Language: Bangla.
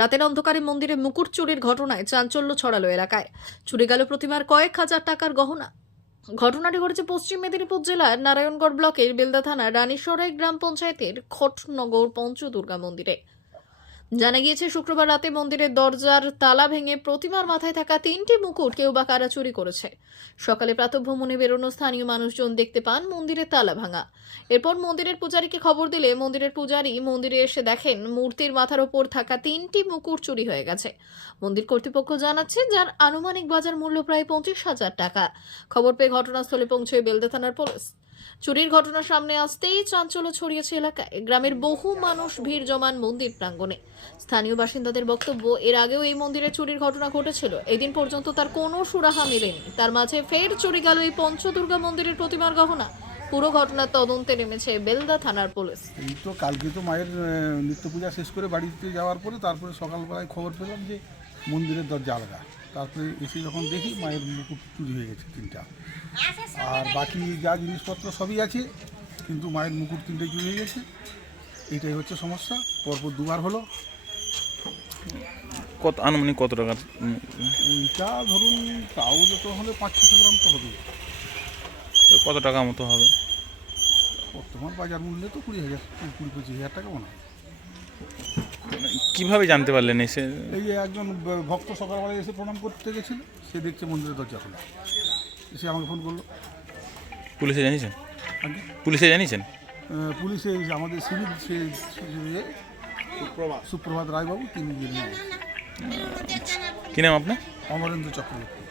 রাতের অন্ধকারে মন্দিরে মুকুট চুরির ঘটনায় চাঞ্চল্য ছড়ালো এলাকায়। চুরি গেল প্রতিমার কয়েক হাজার টাকার গহনা। ঘটনাটি ঘটেছে পশ্চিম মেদিনীপুর জেলার নারায়ণগড় ব্লকের বেলদা থানার রানীসরাই গ্রাম পঞ্চায়েতের খটনগর পঞ্চদুর্গা মন্দিরে। জানা গিয়েছে, শুক্রবার রাতে মন্দিরের দরজার তালা ভেঙে প্রতিমার মাথায় থাকা তিনটি মুকুট কেউ বা কারা চুরি করেছে। সকালে প্রাতঃভ্রমণে বেরোনো স্থানীয় মানুষজন দেখতে পান মন্দিরের তালা ভাঙা। এরপর মন্দিরের পূজারীকে খবর দিলে মন্দিরের পূজারী মন্দিরে এসে দেখেন, মূর্তির মাথার ওপর থাকা তিনটি মুকুট চুরি হয়ে গেছে। মন্দির কর্তৃপক্ষ জানাচ্ছে, যার আনুমানিক বাজার মূল্য প্রায় পঁচিশ হাজার টাকা। খবর পেয়ে ঘটনাস্থলে পৌঁছয় বেলদা থানার পুলিশ। চুরির ঘটনা সামনে আসতেই চাঞ্চল্য ছড়িয়েছে এলাকায়। গ্রামের বহু মানুষ ভিড় জমান মন্দির প্রাঙ্গণে। স্থানীয় বাসিন্দাদের বক্তব্য, এর আগেও এই মন্দিরে চুরির ঘটনা ঘটেছিল। এদিন পর্যন্ত তার কোনো সুরাহা মেলেনি। তার মাঝে ফের চুরি গেল এই পঞ্চদুর্গা মন্দিরের প্রতিমার গহনা। পুরো ঘটনার তদন্তে নেমেছে বেলদা থানার পুলিশ। এই তো কালকে তো মায়ের নিত্য পূজা শেষ করে বাড়িতে যাওয়ার পরে তারপরে সকালবেলায় খবর পেলাম যে মন্দিরের দরজা আলগা তারপরে এসে যখন দেখি মায়ের মুকুট চুরি হয়ে গেছে তিনটা। আর বাকি যা জিনিসপত্র সবই আছে কিন্তু মায়ের মুকুট তিনটে চুরি হয়ে গেছে। এইটাই হচ্ছে সমস্যা পরপর দুবার হলো। কত আনুমানিক কত টাকার উম, ওইটা ধরুন তাও যত হলে পাঁচ ছশো গ্রাম তো হবে কত টাকা মতো হবে? বর্তমান বাজার মূল্যে তো কুড়ি হাজার কুড়ি পঁচিশ হাজার টাকা মনে হয়। কীভাবে জানতে পারলেন এসে? এই যে একজন ভক্ত সকালবেলায় এসে প্রণাম করতে গেছিল সে দেখছে মন্দিরের দরজা খোলা। সে আমাকে ফোন করল। পুলিশে জানিয়েছেন? আগে পুলিশে জানিয়েছেন? পুলিশে এই যে আমাদের সিভিল সে সুপ্রভাত। সুপ্রভাত রায়বাবু তিনি গেছে। নাম আপনার? অমরেন্দ্র চক্রবর্তী।